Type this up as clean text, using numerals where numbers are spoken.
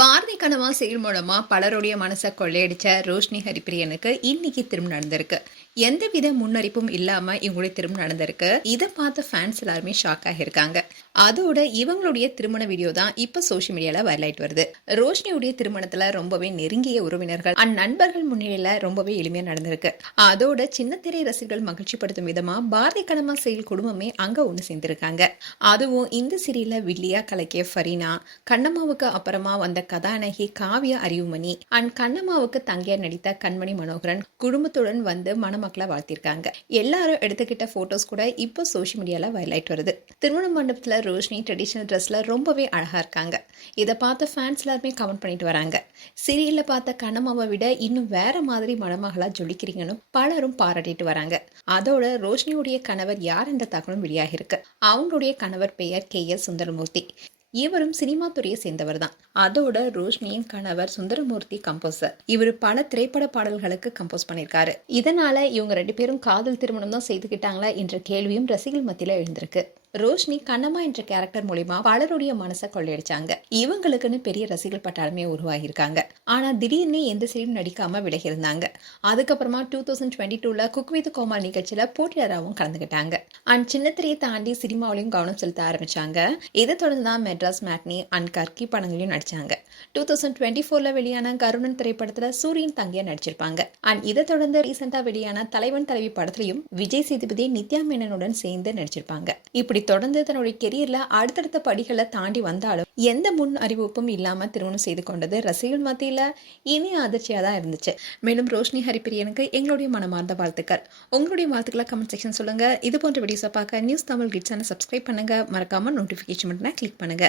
பாரதி கனவா செயல் மூலமா பலருடைய மனசை கொள்ளையடிச்ச ரோஷினி ஹரிப்பிரியனுக்கு இன்னைக்கு திரும்ப நடந்திருக்கு. எந்தவித முன்னறிப்பும் இல்லாம இவங்களுடைய திரும்ப நடந்திருக்கு. இதை பார்த்த ஃபேன்ஸ் எல்லாருமே ஷாக் ஆகியிருக்காங்க. அதோட இவங்களுடைய திருமண வீடியோ தான் இப்ப சோசியல் மீடியால வைரல் ஆயிட்டு வருது. ரோஷினியுடைய திருமணத்துல ரொம்பவே நெருங்கிய உறவினர்கள் நண்பர்கள் முன்னிலையில ரொம்பவே எளிமையா நடந்திருக்கு. அதோட சின்ன திரை ரசிகர்கள் மகிழ்ச்சி படுத்தும் விதமா பாரதி கனவா செயல் குடும்பமே அங்க ஒண்ணு சேர்ந்திருக்காங்க. அதுவும் இந்த சீரியல்ல வில்லியா கலக்கிய ஃபரீனா, கண்ணம்மாவுக்கு அப்புறமா வந்த கதாநாயகி காவியா அறிவுமணி அண்ட் கண்ணம்மாவுக்கு தங்கையா நடித்த கண்மணி மனோகரன் குடும்பத்துடன் வந்து மணமக்களை வாழ்த்திருக்காங்க. எல்லாரும் எடுத்துக்கிட்ட போட்டோஸ் கூட இப்போ சோசியல் மீடியால வைரல் ஆயிட்டு வருது. திருமண மண்டபத்துல ரோஷினி ட்ரெடிஷனல் ட்ரெஸ்ல ரொம்பவே அழகா இருக்காங்க. இதை பார்த்த ஃபேன்ஸ் எல்லாருமே கமெண்ட் பண்ணிட்டு வராங்க. சீரியல்ல பார்த்த கண்ணம்மாவை விட இன்னும் வேற மாதிரி மணமகளா ஜொலிக்கிறீங்கன்னு பலரும் பாராட்டிட்டு வராங்க. அதோட ரோஷினியுடைய கணவர் யார் என்ற தகவலும் வெளியாகி இருக்கு. அவங்களுடைய கணவர் பெயர் KS சுந்தரமூர்த்தி. இவரும் சினிமா துறையை சேர்ந்தவர் தான். அதோட ரோஷினியின் கணவர் சுந்தரமூர்த்தி கம்போசர். இவர் பல திரைப்பட பாடல்களுக்கு கம்போஸ் பண்ணியிருக்காரு. இதனால இவங்க 2 பேரும் காதல் திருமணம் தான் செய்துக்கிட்டாங்களா என்ற கேள்வியும் ரசிகர்கள் மத்தியில எழுந்திருக்கு. ரோஷினி கண்ணம்மா என்ற கேரக்டர் மூலியமா பலருடைய மனசை கொள்ளையடிச்சாங்க. இவங்களுக்குன்னு பெரிய ரசிகர்கள் பட்டாளமே உருவாகியிருக்காங்க. ஆனா திடீர்னு எந்த சீரியும் நடிக்காம விலகி இருந்தாங்க. அதுக்கப்புறமா 2022ல குக் வித் கோமாளி நிகழ்ச்சியில போட்டியாளராகவும் கலந்துகிட்டாங்க. அண்ட் சின்ன திரையை தாண்டி சினிமாவிலையும் கவனம் செலுத்த ஆரம்பிச்சாங்க. இதை தொடர்ந்து தான் மெட்ராஸ் மேட்னி அண்ட் கர்க்கி படங்களையும் நடிச்சாங்க. 2024ல வெளியான கருணன் திரைப்படத்துல சூரியன் தங்கையா நடிச்சிருப்பாங்க. அண்ட் இதை தொடர்ந்து ரீசெண்டா வெளியான தலைவன் தலைவி படத்திலையும் விஜய் சேதுபதி நித்யா மேனனுடன் சேர்ந்து நடிச்சிருப்பாங்க. இப்படி தொடர்ந்து தன்னுடைய கெரியர்ல அடுத்தடுத்த படிகளை தாண்டி வந்தாலும் எந்த முன் அறிவிப்பும் இல்லாம திருமணம் செய்து கொண்டது ரசிகர்கள் மத்தியில இனி அதிர்ச்சியா தான் இருந்துச்சு. மேலும் ரோஷினி ஹரிப்பிரியனுக்கு எங்களுடைய மனமார்ந்த வாழ்த்துக்கள். உங்களுடைய வாழ்த்துக்களை கமெண்ட் செக்ஷன் சொல்லுங்க. இது போன்ற வீடியோஸை பார்க்க நியூஸ் தமிழ் கிட்ஸ் சப்ஸ்கிரைப் பண்ணுங்க. மறக்காம நோட்டிபிகேஷன் பட்டனை கிளிக் பண்ணுங்க.